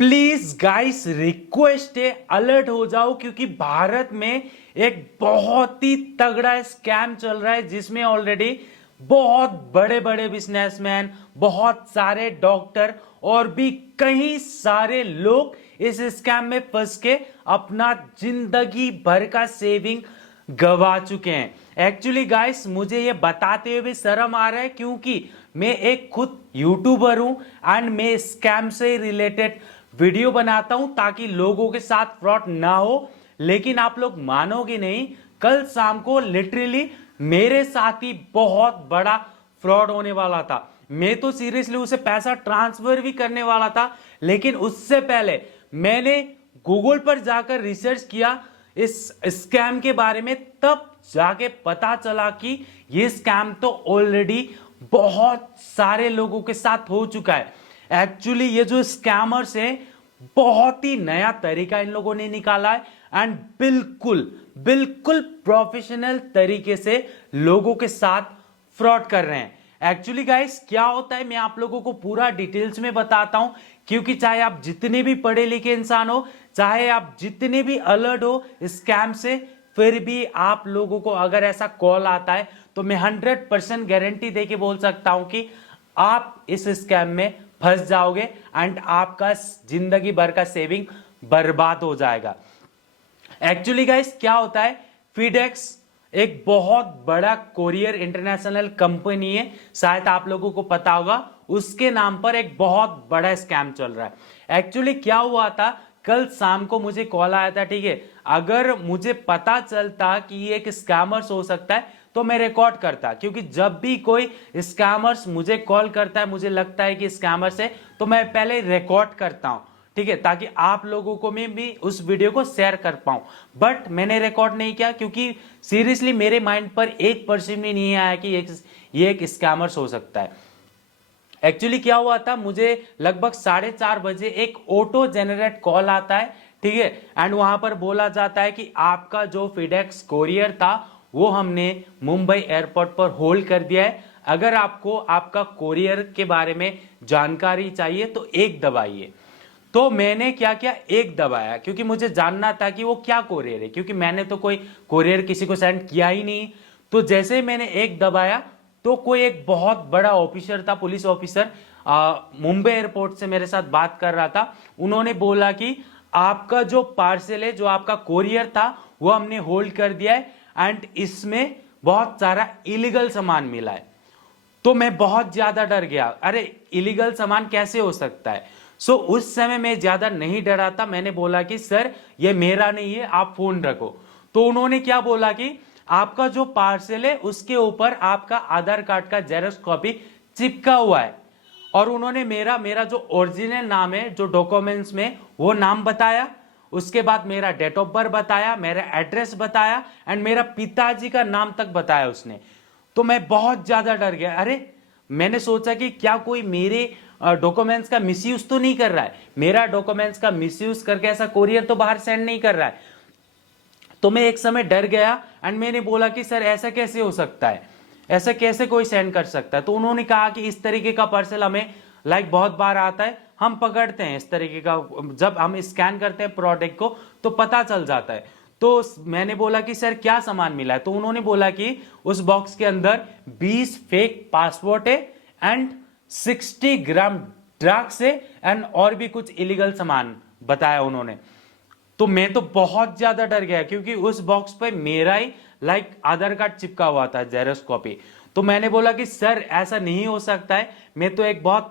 Please guys request है, alert हो जाओ क्योंकि भारत में एक बहुत ही तगड़ा स्कैम चल रहा है जिसमें ऑलरेडी बहुत बड़े बड़े बिजनेसमैन, बहुत सारे डॉक्टर और भी कई सारे लोग इस स्कैम में फंस के अपना जिंदगी भर का सेविंग गवा चुके हैं। एक्चुअली गाइस मुझे ये बताते हुए भी शर्म आ रहा है क्योंकि मैं एक खुद यूट्यूबर हूं एंड मैं स्कैम से रिलेटेड वीडियो बनाता हूं ताकि लोगों के साथ फ्रॉड ना हो। लेकिन आप लोग मानोगे नहीं, कल शाम को लिटरली मेरे साथ ही बहुत बड़ा फ्रॉड होने वाला था। मैं तो सीरियसली उसे पैसा ट्रांसफर भी करने वाला था, लेकिन उससे पहले मैंने गूगल पर जाकर रिसर्च किया इस स्कैम के बारे में, तब जाके पता चला कि ये स्कैम तो ऑलरेडी बहुत सारे लोगों के साथ हो चुका है। एक्चुअली ये जो स्कैमर्स है बहुत ही नया तरीका इन लोगों ने निकाला है एंड बिल्कुल बिल्कुल प्रोफेशनल तरीके से लोगों के साथ फ्रॉड कर रहे हैं। एक्चुअली गाइस क्या होता है मैं आप लोगों को पूरा डिटेल्स में बताता हूं क्योंकि चाहे आप जितने भी पढ़े लिखे इंसान हो, चाहे आप जितने भी अलर्ट हो स्कैम से, फिर भी आप लोगों को अगर ऐसा कॉल आता है तो मैं 100% गारंटी देके बोल सकता हूं कि आप इस स्कैम में फंस जाओगे एंड आपका जिंदगी भर का सेविंग बर्बाद हो जाएगा। एक्चुअली गाइस क्या होता है, फीडेक्स एक बहुत बड़ा कोरियर इंटरनेशनल कंपनी है, शायद आप लोगों को पता होगा। उसके नाम पर एक बहुत बड़ा स्कैम चल रहा है। एक्चुअली क्या हुआ था, कल शाम को मुझे कॉल आया था, ठीक है। अगर मुझे पता चलता कि ये एक स्कैमर्स हो सकता है तो मैं रिकॉर्ड करता, क्योंकि जब भी कोई स्कैमर्स मुझे कॉल करता है, मुझे लगता है कि स्कैमर्स है, तो मैं पहले रिकॉर्ड करता हूं, ठीक है, ताकि आप लोगों को मैं भी उस वीडियो को शेयर कर पाऊं। बट मैंने रिकॉर्ड नहीं किया क्योंकि सीरियसली मेरे माइंड पर 1% भी नहीं आया कि ये एक स्कैमर्स हो सकता है। एक्चुअली क्या हुआ था, मुझे लगभग 4:30 बजे एक ऑटो जनरेट कॉल आता है, ठीक है, एंड वहां पर बोला जाता है कि आपका जो फीडेक्स कोरियर था वो हमने मुंबई एयरपोर्ट पर होल्ड कर दिया है। अगर आपको आपका कोरियर के बारे में जानकारी चाहिए तो एक दबाइए। तो मैंने क्या किया, एक दबाया, क्योंकि मुझे जानना था कि वो क्या कोरियर है, क्योंकि मैंने तो कोई कोरियर किसी को सेंड किया ही नहीं। तो जैसे ही मैंने एक दबाया तो कोई एक बहुत बड़ा ऑफिसर था, पुलिस ऑफिसर, मुंबई एयरपोर्ट से मेरे साथ बात कर रहा था। उन्होंने बोला कि आपका जो पार्सल है, जो आपका कोरियर था, वो हमने होल्ड कर दिया है एंड इसमें बहुत सारा इलीगल सामान मिला है। तो मैं बहुत ज्यादा डर गया, अरे इलीगल सामान कैसे हो सकता है। सो उस समय मैं ज्यादा नहीं डरा था। मैंने बोला कि सर ये मेरा नहीं है, आप फोन रखो। तो उन्होंने क्या बोला कि आपका जो पार्सल है उसके ऊपर आपका आधार कार्ड का जेरॉक्स कॉपी चिपका हुआ है, और उन्होंने मेरा जो ओरिजिनल नाम है, जो डॉक्यूमेंट्स में, वो नाम बताया। उसके बाद मेरा डेट ऑफ बर्थ बताया, मेरा एड्रेस बताया एंड मेरा पिताजी का नाम तक बताया उसने। तो मैं बहुत ज्यादा डर गया। अरे मैंने सोचा कि क्या कोई मेरे डॉक्यूमेंट्स का मिसयूज तो नहीं कर रहा है, मेरा डॉक्यूमेंट्स का मिसयूज करके ऐसा कोरियर तो बाहर सेंड नहीं कर रहा है। तो मैं एक समय डर गया एंड मैंने बोला कि सर ऐसा कैसे हो सकता है, ऐसा कैसे कोई सेंड कर सकता है। तो उन्होंने कहा कि इस तरीके का पार्सल हमें बहुत बार आता है, हम पकड़ते हैं इस तरीके का, जब हम स्कैन करते हैं प्रोडक्ट को तो पता चल जाता है। तो मैंने बोला कि सर क्या सामान मिला है। तो उन्होंने बोला कि उस बॉक्स के अंदर 20 फेक पासपोर्ट है एंड 60 ग्राम ड्रग्स है एंड और भी कुछ इलीगल सामान बताया उन्होंने। तो मैं तो बहुत ज्यादा डर गया क्योंकि उस बॉक्स पे मेरा ही आधार कार्ड चिपका हुआ था, जेरॉक्स कॉपी। तो मैंने बोला कि सर ऐसा नहीं हो सकता है, मैं तो एक बहुत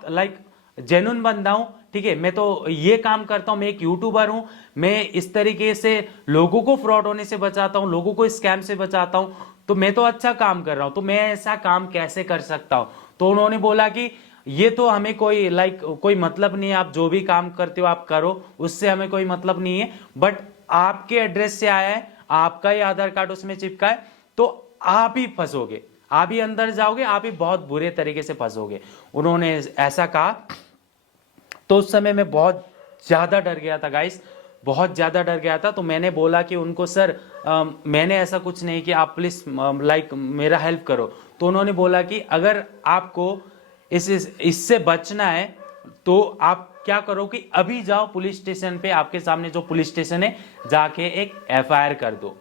जेन्युइन बंदा हूं, ठीक है, मैं तो ये काम करता हूं, मैं एक यूट्यूबर हूं, मैं इस तरीके से लोगों को फ्रॉड होने से बचाता हूं, लोगों को स्कैम से बचाता हूं, तो मैं तो अच्छा काम कर रहा हूं, तो मैं ऐसा काम कैसे कर सकता हूं। तो उन्होंने बोला कि ये तो हमें कोई मतलब नहीं है, आप जो भी काम करते हो आप करो, उससे हमें कोई मतलब नहीं है, बट आपके एड्रेस से आया है, आपका ही आधार कार्ड उसमें चिपका है, तो आप ही फंसोगे, आप ही अंदर जाओगे, आप ही बहुत बुरे तरीके से फंसोगे। उन्होंने ऐसा कहा। तो उस समय मैं बहुत ज्यादा डर गया था गाइस, बहुत ज्यादा डर गया था। तो मैंने बोला कि उनको सर मैंने ऐसा कुछ नहीं कि आप प्लीज मेरा हेल्प करो। तो उन्होंने बोला कि अगर आपको इससे बचना है तो आप क्या करो कि अभी जाओ पुलिस स्टेशन पे, आपके सामने जो पुलिस स्टेशन है, जाके एक एफआईआर कर दो।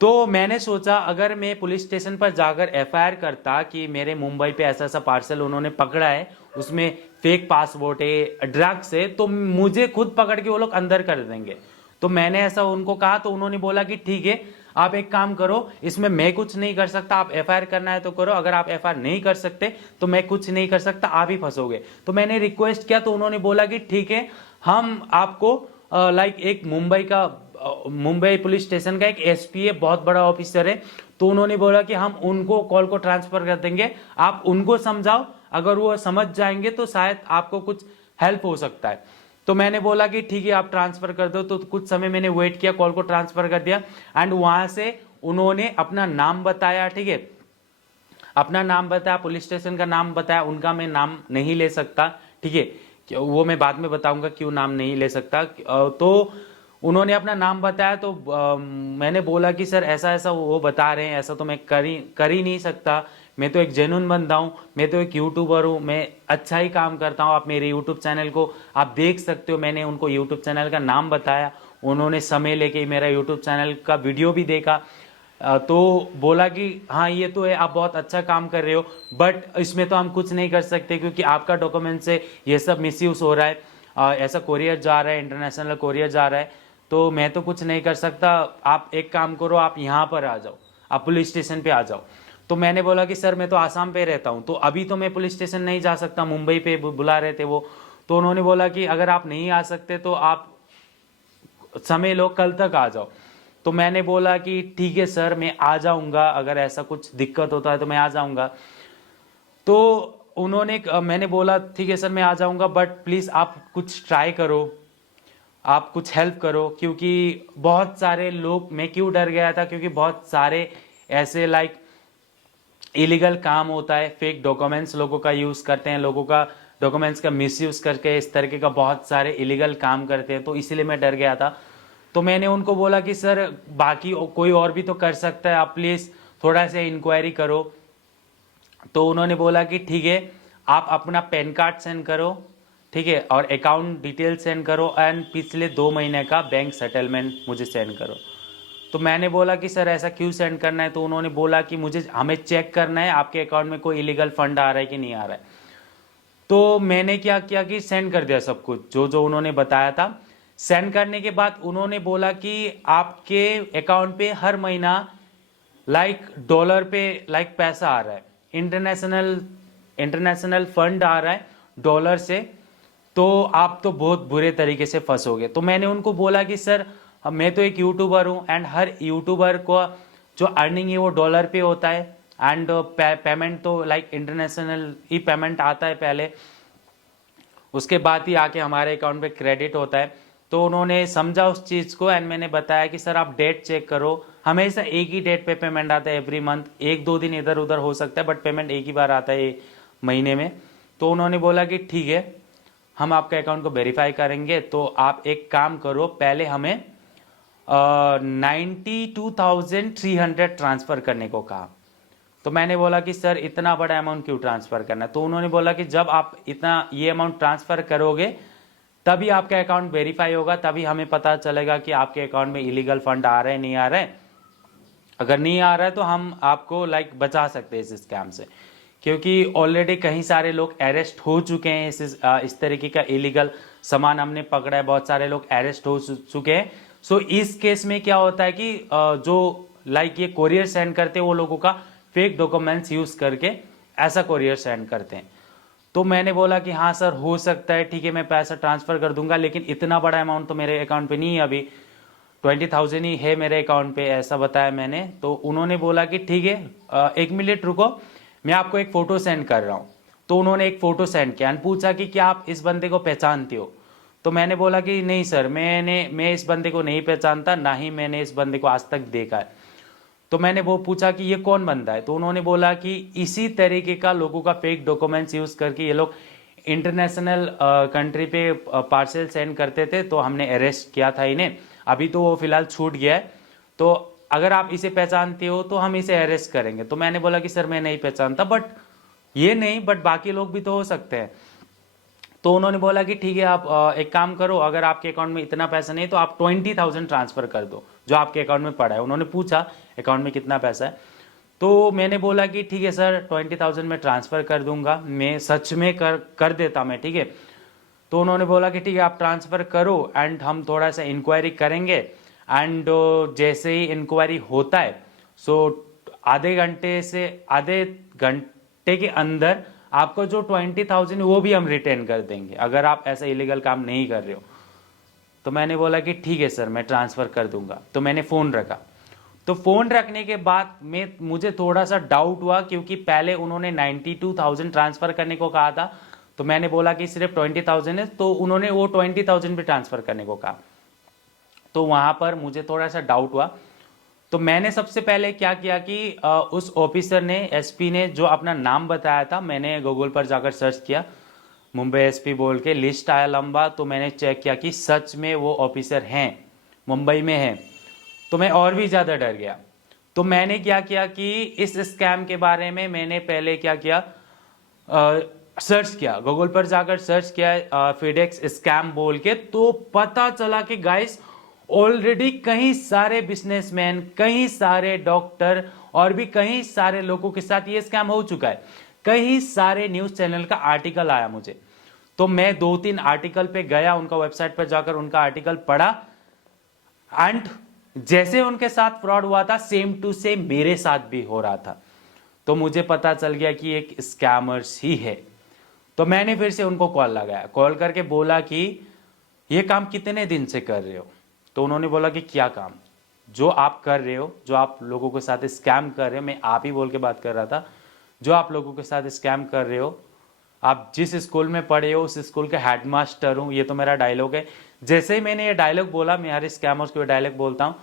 तो मैंने सोचा अगर मैं पुलिस स्टेशन पर जाकर एफआईआर करता कि मेरे मुंबई पे ऐसा ऐसा पार्सल उन्होंने पकड़ा है, उसमें फेक पासपोर्ट है, ड्रग्स है, तो मुझे खुद पकड़ के वो लोग अंदर कर देंगे। तो मैंने ऐसा उनको कहा, तो उन्होंने बोला कि ठीक है, आप एक काम करो, इसमें मैं कुछ नहीं कर सकता, आप एफआईआर करना है तो करो, अगर आप एफआईआर नहीं कर सकते तो मैं कुछ नहीं कर सकता, आप ही फंसोगे। तो मैंने रिक्वेस्ट किया, तो उन्होंने बोला कि ठीक है, हम आपको एक मुंबई पुलिस स्टेशन का एक एसपी है, बहुत बड़ा ऑफिसर है, तो उन्होंने बोला कि हम उनको कॉल को ट्रांसफर कर देंगे, आप उनको समझाओ, अगर वो समझ जाएंगे तो शायद आपको कुछ हेल्प हो सकता है। तो मैंने बोला कि ठीक है, आप ट्रांसफर कर दो। तो कुछ समय मैंने वेट किया, कॉल को ट्रांसफर कर दिया, एंड वहां से उन्होंने अपना नाम बताया, ठीक है, अपना नाम बताया, पुलिस स्टेशन का नाम बताया, उनका मैं नाम नहीं ले सकता, ठीक है, वो मैं बाद में बताऊंगा क्यों नाम नहीं ले सकता। तो उन्होंने अपना नाम बताया, तो मैंने बोला कि सर ऐसा ऐसा वो बता रहे हैं, ऐसा तो मैं कर ही नहीं सकता, मैं तो एक जेन्युइन बंदा हूँ, मैं तो एक यूट्यूबर हूँ, मैं अच्छा ही काम करता हूँ, आप मेरे यूट्यूब चैनल को आप देख सकते हो। मैंने उनको यूट्यूब चैनल का नाम बताया, उन्होंने समय लेके मेरा यूट्यूब चैनल का वीडियो भी देखा, तो बोला कि हाँ ये तो है, आप बहुत अच्छा काम कर रहे हो, बट इसमें तो हम कुछ नहीं कर सकते क्योंकि आपका डॉक्यूमेंट से ये सब मिसयूज हो रहा है, ऐसा कोरियर जा रहा है, इंटरनेशनल कोरियर जा रहा है, तो मैं तो कुछ नहीं कर सकता, आप एक काम करो, आप यहाँ पर आ जाओ, आप पुलिस स्टेशन पे आ जाओ। तो मैंने बोला कि सर मैं तो आसाम पे रहता हूँ, तो अभी तो मैं पुलिस स्टेशन नहीं जा सकता, मुंबई पे बुला रहे थे वो। तो उन्होंने बोला कि अगर आप नहीं आ सकते तो आप समय लो, कल तक आ जाओ। तो मैंने बोला कि ठीक है सर, मैं आ जाऊंगा, अगर ऐसा कुछ दिक्कत होता है तो मैं आ जाऊंगा। तो मैंने बोला ठीक है सर, मैं आ जाऊंगा, बट प्लीज आप कुछ ट्राई करो, आप कुछ हेल्प करो, क्योंकि बहुत सारे लोग, मैं क्यों डर गया था, क्योंकि बहुत सारे ऐसे इलीगल काम होता है, फेक डॉक्यूमेंट्स लोगों का यूज करते हैं, लोगों का डॉक्यूमेंट्स का मिसयूज करके इस तरीके का बहुत सारे इलीगल काम करते हैं, तो इसीलिए मैं डर गया था। तो मैंने उनको बोला कि सर बाकी कोई और भी तो कर सकता है, आप प्लीज थोड़ा सा इंक्वायरी करो। तो उन्होंने बोला कि ठीक है, आप अपना पैन कार्ड सेंड करो, ठीक है, और अकाउंट डिटेल सेंड करो, एंड पिछले 2 महीने का बैंक सेटलमेंट मुझे सेंड करो। तो मैंने बोला कि सर ऐसा क्यों सेंड करना है। तो उन्होंने बोला कि हमें चेक करना है आपके अकाउंट में कोई इलीगल फंड आ रहा है कि नहीं आ रहा है। तो मैंने क्या किया कि सेंड कर दिया सब कुछ, जो जो उन्होंने बताया था। सेंड करने के बाद उन्होंने बोला कि आपके अकाउंट पे हर महीना डॉलर पे पैसा आ रहा है, इंटरनेशनल फंड आ रहा है डॉलर से, तो आप तो बहुत बुरे तरीके से फंसोगे। तो मैंने उनको बोला कि सर मैं तो एक यूट्यूबर हूँ, एंड हर यूट्यूबर को जो अर्निंग है वो डॉलर पे होता है, एंड पेमेंट तो इंटरनेशनल ही पेमेंट आता है पहले, उसके बाद ही आके हमारे अकाउंट पे क्रेडिट होता है। तो उन्होंने समझा उस चीज़ को, एंड मैंने बताया कि सर आप डेट चेक करो, हमेशा एक ही डेट पे पेमेंट आता है एवरी मंथ, 1-2 दिन इधर उधर हो सकता है, बट पेमेंट एक ही बार आता है महीने में। तो उन्होंने बोला कि ठीक है, हम आपके अकाउंट को वेरीफाई करेंगे, तो आप एक काम करो, पहले हमें 92,300 ट्रांसफ़र करने को कहा। तो मैंने बोला कि सर इतना बड़ा अमाउंट क्यों ट्रांसफ़र करना है। तो उन्होंने बोला कि जब आप ये अमाउंट ट्रांसफ़र करोगे तभी आपका अकाउंट वेरीफाई होगा, तभी हमें पता चलेगा कि आपके अकाउंट में इलीगल फंड आ रहे हैं नहीं आ रहे हैं। अगर नहीं आ रहा है तो हम आपको बचा सकते हैं इस स्कैम से, क्योंकि ऑलरेडी कई सारे लोग अरेस्ट हो चुके हैं, इस तरीके का इलीगल सामान हमने पकड़ा है, बहुत सारे लोग अरेस्ट हो चुके हैं। सो इस केस में क्या होता है कि जो ये कोरियर सेंड करते हैं वो लोगों का फेक डॉक्यूमेंट्स यूज करके ऐसा कोरियर सेंड करते हैं। तो मैंने बोला कि हाँ सर हो सकता है, ठीक है, मैं पैसा ट्रांसफर कर दूंगा, लेकिन इतना बड़ा अमाउंट तो मेरे अकाउंट पे नहीं है, अभी 20,000 ही है मेरे अकाउंट पे, ऐसा बताया मैंने। तो उन्होंने बोला कि ठीक है, 1 मिनट रुको, मैं आपको एक फ़ोटो सेंड कर रहा हूँ। तो उन्होंने एक फ़ोटो सेंड किया, पूछा कि क्या आप इस बंदे को पहचानते हो। तो मैंने बोला कि नहीं सर, मैं इस बंदे को नहीं पहचानता, ना ही मैंने इस बंदे को आज तक देखा है। तो मैंने वो पूछा कि ये कौन बंदा है। तो उन्होंने बोला कि इसी तरीके का लोगों का फेक डॉक्यूमेंट्स यूज़ करके ये लोग इंटरनेशनल कंट्री पे पार्सल सेंड करते थे, तो हमने अरेस्ट किया था इन्हें, अभी तो वो फिलहाल छूट गया है, तो अगर आप इसे पहचानते हो तो हम इसे अरेस्ट करेंगे। तो मैंने बोला कि सर मैं नहीं पहचानता, बट ये नहीं, बट बाकी लोग भी तो हो सकते हैं। तो उन्होंने बोला कि ठीक है, आप एक काम करो, अगर आपके अकाउंट में इतना पैसा नहीं है तो आप 20,000 ट्रांसफर कर दो जो आपके अकाउंट में पड़ा है। उन्होंने पूछा अकाउंट में कितना पैसा है, तो मैंने बोला कि ठीक है सर, 20,000 में ट्रांसफर कर दूंगा, मैं सच में कर देता मैं, ठीक है। तो उन्होंने बोला कि ठीक है आप ट्रांसफर करो एंड हम थोड़ा सा इंक्वायरी करेंगे, एंड जैसे ही इंक्वायरी होता है सो आधे घंटे के अंदर आपको जो 20,000 है वो भी हम रिटर्न कर देंगे, अगर आप ऐसा इलीगल काम नहीं कर रहे हो। तो मैंने बोला कि ठीक है सर, मैं ट्रांसफर कर दूंगा। तो मैंने फोन रखा। तो फोन रखने के बाद मुझे थोड़ा सा डाउट हुआ, क्योंकि पहले उन्होंने 92,000 ट्रांसफर करने को कहा था। तो मैंने बोला कि सिर्फ 20,000 है, तो उन्होंने वो 20,000 भी ट्रांसफर करने को कहा। तो वहां पर मुझे थोड़ा सा डाउट हुआ। तो मैंने सबसे पहले क्या किया कि उस ऑफिसर ने, एसपी ने जो अपना नाम बताया था, मैंने गूगल पर जाकर सर्च किया, मुंबई एसपी बोल के लिस्ट आया लंबा। तो मैंने चेक किया कि सच में वो ऑफिसर हैं, मुंबई में हैं। तो मैं और भी ज़्यादा डर गया। तो मैंने क्या किया कि इस स्कैम के बारे में मैंने पहले क्या किया, सर्च किया, गूगल पर जाकर सर्च किया FedEx स्कैम बोल के। तो पता चला कि गाइस ऑलरेडी कई सारे बिजनेसमैन, कई सारे डॉक्टर और भी कई सारे लोगों के साथ ये स्कैम हो चुका है। कई सारे न्यूज़ चैनल का आर्टिकल आया मुझे। तो मैं 2-3 आर्टिकल पे गया, उनका वेबसाइट पर जाकर उनका आर्टिकल पढ़ा, एंड जैसे उनके साथ फ्रॉड हुआ था सेम टू सेम मेरे साथ भी हो रहा था। तो मुझे पता चल गया कि एक स्कैमर्स ही है। तो मैंने फिर से उनको कॉल लगाया, कॉल करके बोला कि ये काम कितने दिन से कर रहे हो। तो उन्होंने बोला कि क्या काम, जो आप कर रहे हो, जो आप लोगों के साथ स्कैम कर रहे हो, मैं आप ही बोल के बात कर रहा था, जो आप लोगों के साथ स्कैम कर रहे हो, आप जिस स्कूल में पढ़े हो उस स्कूल के हेडमास्टर हूँ, ये तो मेरा डायलॉग है। जैसे ही मैंने ये डायलॉग बोला, मैं हर स्कैमर्स को ये डायलॉग बोलता हूँ,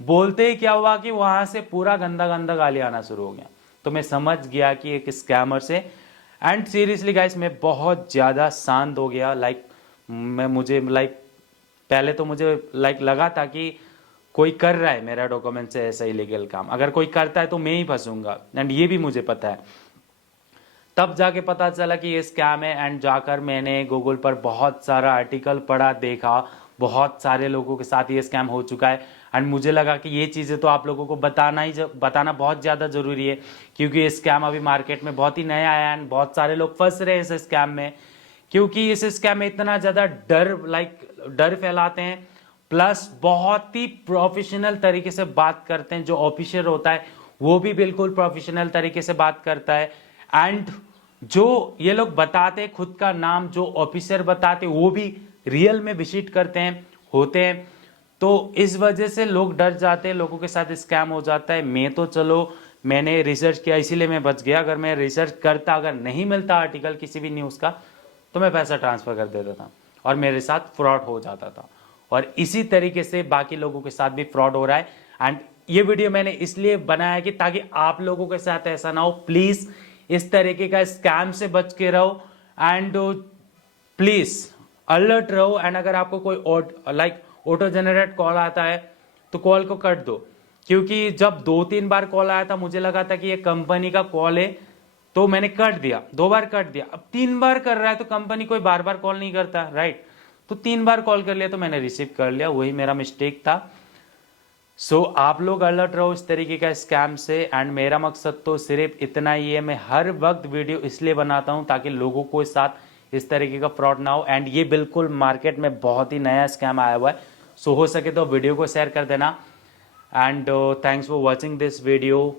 बोलते ही क्या हुआ कि वहां से पूरा गंदा गंदा गाली आना शुरू हो गया। तो मैं समझ गया कि एक स्कैमर से, एंड सीरियसली गाइस मैं बहुत ज़्यादा शांत हो गया। पहले तो मुझे लगा था कि कोई कर रहा है मेरा डॉक्यूमेंट से ऐसा इलीगल काम, अगर कोई करता है तो मैं ही फंसूंगा, एंड ये भी मुझे पता है। तब जाके पता चला कि ये स्कैम है, एंड जाकर मैंने गूगल पर बहुत सारा आर्टिकल पढ़ा, देखा, बहुत सारे लोगों के साथ ये स्कैम हो चुका है। एंड मुझे लगा कि ये चीज़ें तो आप लोगों को बताना बहुत ज़्यादा ज़रूरी है, क्योंकि ये स्कैम अभी मार्केट में बहुत ही नया आया है, एंड बहुत सारे लोग फंस रहे हैं इस स्कैम में। क्योंकि इस स्कैम में इतना ज़्यादा डर फैलाते हैं, प्लस बहुत ही प्रोफेशनल तरीके से बात करते हैं। जो ऑफिसर होता है वो भी बिल्कुल प्रोफेशनल तरीके से बात करता है, एंड जो ये लोग बताते खुद का नाम, जो ऑफिसर बताते वो भी रियल में विजिट करते हैं, होते हैं। तो इस वजह से लोग डर जाते हैं, लोगों के साथ स्कैम हो जाता है। मैं तो चलो मैंने रिसर्च किया इसीलिए मैं बच गया। अगर मैं रिसर्च करता, अगर नहीं मिलता आर्टिकल किसी भी न्यूज़ का, तो मैं पैसा ट्रांसफ़र कर देता था और मेरे साथ फ्रॉड हो जाता था। और इसी तरीके से बाकी लोगों के साथ भी फ्रॉड हो रहा है। एंड ये वीडियो मैंने इसलिए बनाया कि ताकि आप लोगों के साथ ऐसा ना हो। प्लीज़ इस तरीके का स्कैम से बच के रहो, एंड प्लीज़ अलर्ट रहो। एंड अगर आपको कोई ऑटो जनरेट कॉल आता है तो कॉल को कट दो, क्योंकि जब 2-3 बार कॉल आया था मुझे लगा था कि ये कंपनी का कॉल है, तो मैंने कट दिया, 2 बार कट दिया। अब 3 बार कर रहा है तो कंपनी कोई बार बार कॉल नहीं करता, राइट। तो 3 बार कॉल कर लिया तो मैंने रिसीव कर लिया, वही मेरा मिस्टेक था। सो आप लोग अलर्ट रहो इस तरीके का स्कैम से। एंड मेरा मकसद तो सिर्फ इतना ही है, मैं हर वक्त वीडियो इसलिए बनाता हूँ ताकि लोगों को साथ इस तरीके का फ्रॉड ना हो। एंड ये बिल्कुल मार्केट में बहुत ही नया स्कैम आया हुआ है। सो हो सके तो वीडियो को शेयर कर देना। And thanks for watching this video.